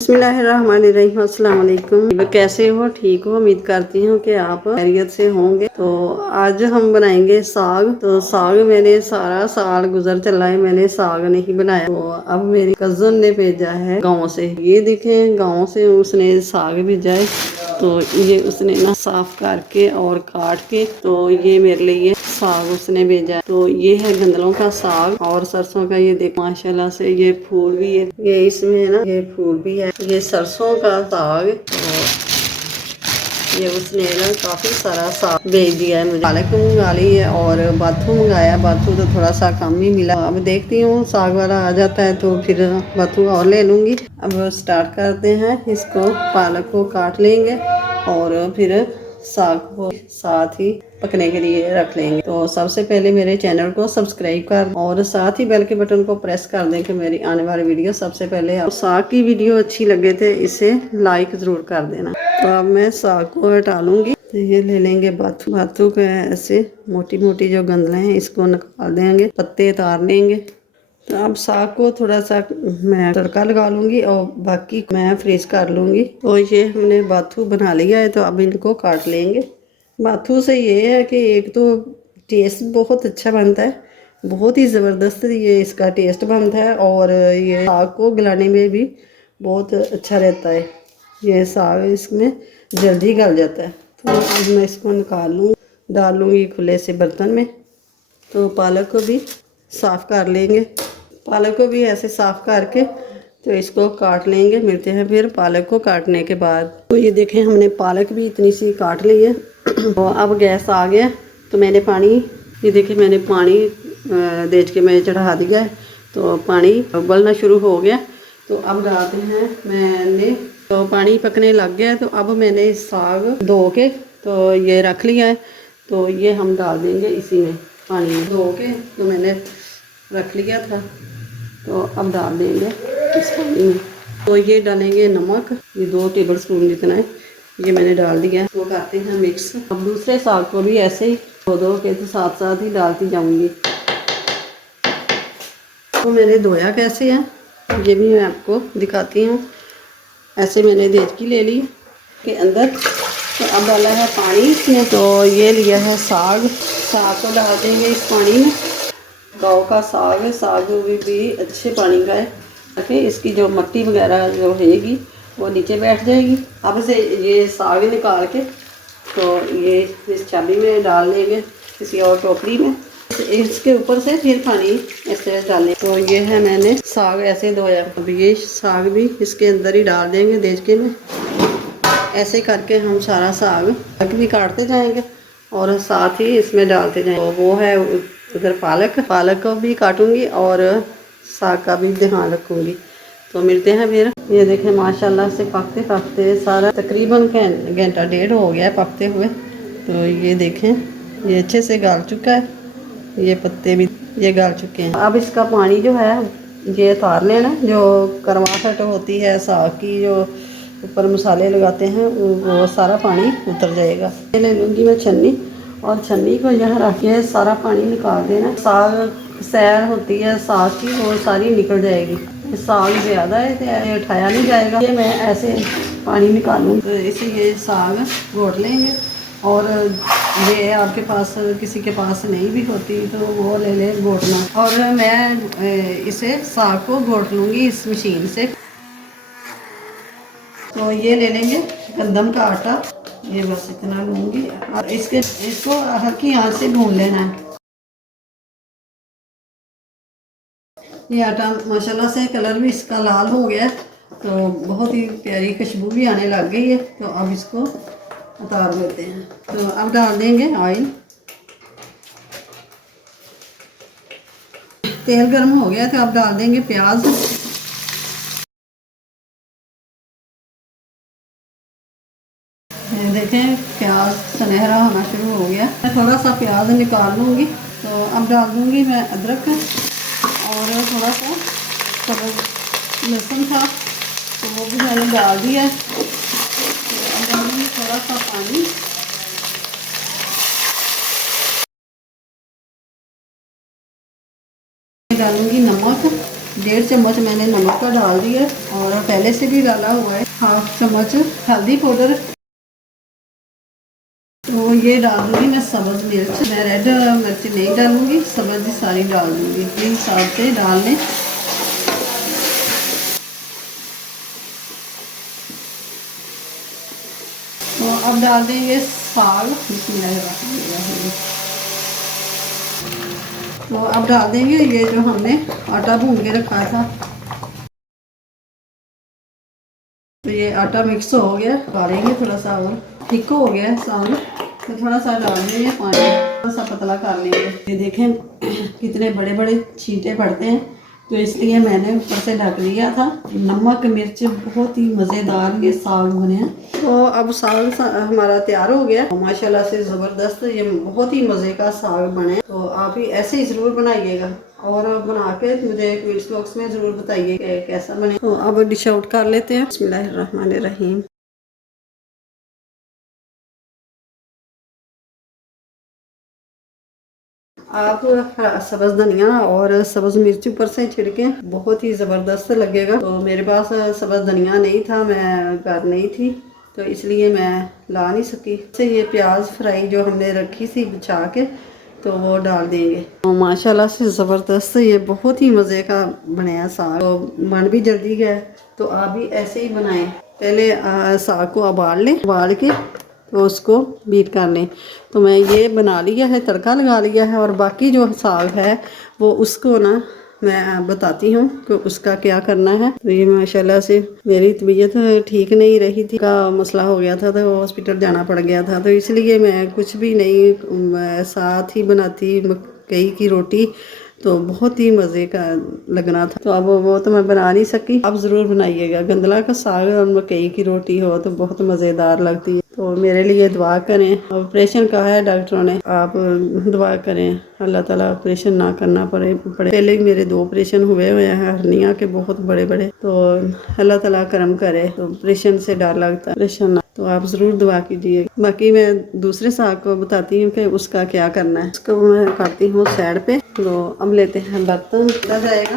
बिस्मिल्लाहिर्रहमानिर्रहीम। अस्सलाम वालेकुम। कैसे हो? ठीक हो? उम्मीद करती हूँ कि आप खैरियत से होंगे। तो आज हम बनाएंगे साग। तो साग मैंने सारा साल गुजर चला है, मैंने साग नहीं बनाया। तो अब मेरी कज़न ने भेजा है गाँव से। ये देखें, गाँव से उसने साग भेजा है। तो ये उसने ना साफ करके और काट के, तो ये मेरे लिए साग उसने भेजा है। तो ये है गंदलों का साग और सरसों का। ये देख माशाल्लाह से ये फूल भी है, ये इसमें ना ये फूल भी है। ये सरसों का साग। तो ये उसने ना काफ़ी सारा साग भेज दिया है मुझे। पालक मंगा ली है और बाथू मंगाया। बाथू तो थोड़ा सा कम ही मिला। अब देखती हूँ साग वाला आ जाता है तो फिर बाथू और ले लूँगी। अब स्टार्ट करते हैं। इसको पालक को काट लेंगे और फिर साग को साथ ही पकने के लिए रख लेंगे। तो सबसे पहले मेरे चैनल को सब्सक्राइब कर और साथ ही बेल के बटन को प्रेस कर दें कि मेरी आने वाली वीडियो सबसे पहले आप। साग की वीडियो अच्छी लगे तो इसे लाइक ज़रूर कर देना। तो अब मैं साग को हटा लूँगी। तो ये ले लेंगे बाथू। बाथू को ऐसे मोटी मोटी जो गंदलें हैं इसको निकाल देंगे, पत्ते उतार लेंगे। तो अब साग को थोड़ा सा मैं तड़का लगा लूँगी और बाकी मैं फ्रीज कर लूँगी। तो ये हमने बाथू बना लिया है। तो अब इनको काट लेंगे। बाथू से ये है कि एक तो टेस्ट बहुत अच्छा बनता है, बहुत ही ज़बरदस्त ये इसका टेस्ट बनता है और ये साग को गलाने में भी बहुत अच्छा रहता है। ये साग इसमें जल्दी गल जाता है। तो अब मैं इसको निकाल लूँ, डाल लूँगी खुले से बर्तन में। तो पालक को भी साफ़ कर लेंगे। पालक को भी ऐसे साफ़ करके तो इसको काट लेंगे। मिलते हैं फिर पालक को काटने के बाद। तो ये देखें, हमने पालक भी इतनी सी काट ली है। तो अब गैस आ गया। तो मैंने पानी, ये देखिए मैंने पानी देख के मैं चढ़ा दिया है। तो पानी उबलना शुरू हो गया। तो अब डालते हैं मैंने, तो पानी पकने लग गया। तो अब मैंने साग धो के तो ये रख लिया है। तो ये हम डाल देंगे इसी में, पानी में धो के तो मैंने रख लिया था। तो अब डाल देंगे इस पानी में। तो ये डालेंगे नमक, ये 2 टेबल स्पून जितना है, ये मैंने डाल दिया। तो करते हैं मिक्स। अब दूसरे साग को भी ऐसे ही धो के तो साथ साथ ही डालती जाऊंगी। तो मैंने धोया कैसे है ये भी मैं आपको दिखाती हूँ। ऐसे मैंने देचकी ले ली के अंदर। तो अब डाला है पानी इसमें। तो ये लिया है साग, साग को डाल देंगे इस पानी में। गाँव का साग है, साग भी अच्छे पानी का है ताकि इसकी जो मिट्टी वगैरह जो रहेगी वो नीचे बैठ जाएगी। अब से ये साग निकाल के तो ये इस चाबी में डाल लेंगे किसी और टोकरी में। इसके ऊपर से फिर पानी ऐसे डालें। तो ये है मैंने साग ऐसे धोया। अब ये साग भी इसके अंदर ही डाल देंगे देचके में। ऐसे करके हम सारा साग भी काटते जाएंगे और साथ ही इसमें डालते जाएंगे। तो वो है उधर पालक, पालक को भी काटूंगी और साग का भी ध्यान रखूंगी। तो मिलते हैं फिर। ये देखें माशाल्लाह से पकते पकते सारा तकरीबन घंटा डेढ़ हो गया है पकते हुए। तो ये देखें ये अच्छे से गल चुका है, ये पत्ते भी ये गल चुके हैं। अब इसका पानी जो है ये उतार लेना। जो करवाहट होती है साग की, जो ऊपर मसाले लगाते हैं वो सारा पानी उतर जाएगा। ले लूँगी मैं छन्नी और छन्नी को यहाँ रख के सारा पानी निकाल देना। साग सैर होती है साग की, वो सारी निकल जाएगी। साग ज़्यादा है तो उठाया नहीं जाएगा। ये मैं ऐसे पानी निकालूँ तो इसे ये साग घोट लेंगे। और ये आपके पास किसी के पास नहीं भी होती तो वो ले ले घोटना। और मैं इसे साग को घोट लूँगी इस मशीन से। तो ये ले लेंगे गंदम का आटा, ये बस इतना लूँगी और इसको हल्की आंच से भून लेना है। ये आटा माशाल्लाह से कलर भी इसका लाल हो गया है। तो बहुत ही प्यारी खुशबू भी आने लग गई है। तो अब इसको उतार लेते हैं। तो अब डाल देंगे ऑयल। तेल गर्म हो गया तो अब डाल देंगे प्याज। देखें प्याज सुनहरा होना शुरू हो गया। मैं थोड़ा सा प्याज निकाल लूँगी। तो अब डाल दूँगी मैं अदरक और थोड़ा सा लहसुन था तो वो भी मैंने डाल दिया है। तो अब डालूँगी थोड़ा सा पानी। डालूँगी नमक, 1.5 चम्मच मैंने नमक का डाल दिया और पहले से भी डाला हुआ है। 1/2 चम्मच हल्दी पाउडर। तो ये डाल दूँगी मैं सब्ज़ मिर्च। मैं रेड मिर्च नहीं डालूँगी, सब्ज़ सारी डाल दूँगी अपने हिसाब से डाल लें। तो अब डाल देंगे साग। बिस्मिल्लाहिर्रहमानिर्रहीम। तो अब डाल देंगे ये जो हमने आटा भून के रखा था। तो ये आटा मिक्स हो गया, डालेंगे थोड़ा सा और थिक हो गया साग। तो थोड़ा सा डाल देंगे पानी, थोड़ा सा पतला कर लेंगे। ये देखें कितने बड़े बड़े छींटे पड़ते हैं, तो इसलिए मैंने ऊपर से ढक दिया था। नमक मिर्च बहुत ही मज़ेदार ये साग बने हैं। तो अब साग हमारा तैयार हो गया माशाल्लाह से ज़बरदस्त। ये बहुत ही मज़े का साग बने। तो आप भी ऐसे ही ज़रूर बनाइएगा और बना के मुझे कमेंट्स बॉक्स में ज़रूर बताइए कि कैसा बने। तो अब डिश आउट कर लेते हैं। बिस्मिल्लाहिर्रहमानिर्रहीम। आप सब्ज़ धनिया और सब्ज़ मिर्च ऊपर से छिड़के, बहुत ही ज़बरदस्त लगेगा। तो मेरे पास सब्ज़ धनिया नहीं था, मैं घर नहीं थी, तो इसलिए मैं ला नहीं सकी। से ये प्याज फ्राई जो हमने रखी थी बचा के, तो वो डाल देंगे। तो माशाल्लाह से ज़बरदस्त ये बहुत ही मज़े का बनाया साग। तो बन भी जल्दी गया। तो आप भी ऐसे ही बनाएं। पहले साग को उबाल लें, उबाल के तो उसको बीट कर लें। तो मैं ये बना लिया है, तड़का लगा लिया है। और बाकी जो साग है वो उसको ना मैं बताती हूँ कि उसका क्या करना है। तो ये माशाल्लाह से मेरी तबीयत ठीक नहीं रही थी, का मसला हो गया था, तो हॉस्पिटल जाना पड़ गया था। तो इसलिए मैं कुछ भी नहीं साथ ही बनाती मकई की रोटी। तो बहुत ही मज़े का लगना था। तो अब वो तो मैं बना नहीं सकी। आप ज़रूर बनाइएगा। गंदला का साग और मकई की रोटी हो तो बहुत मज़ेदार लगती है। तो मेरे लिए दुआ करें। ऑपरेशन कहा है डॉक्टरों ने, आप दुआ करें अल्लाह ताला ऑपरेशन ना करना पड़े। पहले ही मेरे 2 ऑपरेशन हुए हैं हर्निया के, बहुत बड़े बड़े। तो अल्लाह ताला करम करे। तो ऑपरेशन से डर लगता है, ऑपरेशन ना। तो आप ज़रूर दुआ कीजिए। बाकी मैं दूसरे साग को बताती हूँ कि उसका क्या करना है। उसको मैं काटती हूँ साइड पे। तो अब लेते हैं बर्तन, जाएगा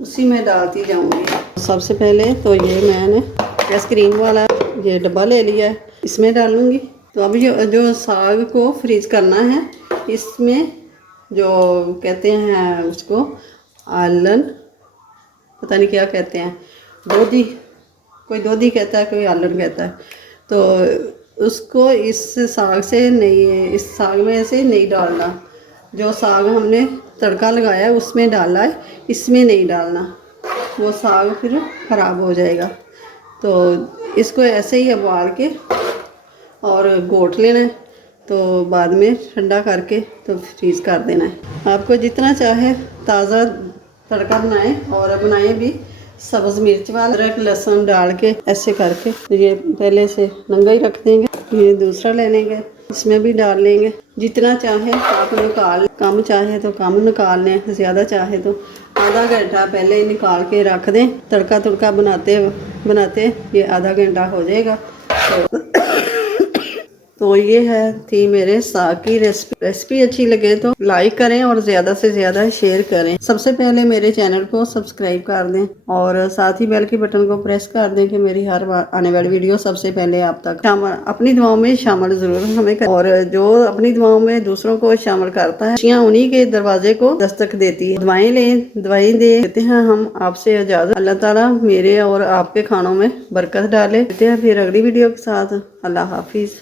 उसी में डालती जाऊँगी। सबसे पहले तो ये मैंने आइसक्रीम वाला ये डब्बा ले लिया है, इसमें डालूँगी। तो अब जो साग को फ्रीज करना है, इसमें जो कहते हैं उसको आलन, पता नहीं क्या कहते हैं, दोधी, कोई दोधी कहता है, कोई आलन कहता है। तो उसको इस साग से नहीं, इस साग में से नहीं डालना। जो साग हमने तड़का लगाया है उसमें डाला है, इसमें नहीं डालना, वो साग फिर ख़राब हो जाएगा। तो इसको ऐसे ही उबाल के और घोट लेना है। तो बाद में ठंडा करके तो फ्रीज़ कर देना है। आपको जितना चाहे ताज़ा तड़का बनाएं और बनाएं भी सब्ज़ मिर्च वाला, अदरक लहसुन डाल के ऐसे करके। ये पहले से नंगा ही रख देंगे। ये दूसरा ले लेंगे, इसमें भी डाल लेंगे। जितना चाहे आप निकाल, कम चाहे तो कम निकाल लें, ज़्यादा चाहे तो आधा घंटा पहले ही निकाल के रख दें। तड़का तुड़का बनाते बनाते ये आधा घंटा हो जाएगा। तो ये है थी मेरे साग की रेसिपी अच्छी लगे तो लाइक करें और ज़्यादा से ज़्यादा शेयर करें। सबसे पहले मेरे चैनल को सब्सक्राइब कर दें और साथ ही बेल के बटन को प्रेस कर दें कि मेरी हर आने वाली वीडियो सबसे पहले आप तक अपनी दुआओं में शामिल ज़रूर हमें करें। और जो अपनी दुआओं में दूसरों को शामिल करता है, खुशियाँ उन्हीं के दरवाजे को दस्तक देती है। दुआएं लें, दुआएं देते हैं हम आपसे इजाज़त। अल्लाह ताला मेरे और आपके खानों में बरकत डाले। देते हैं फिर अगली वीडियो के साथ। अल्लाह हाफिज़।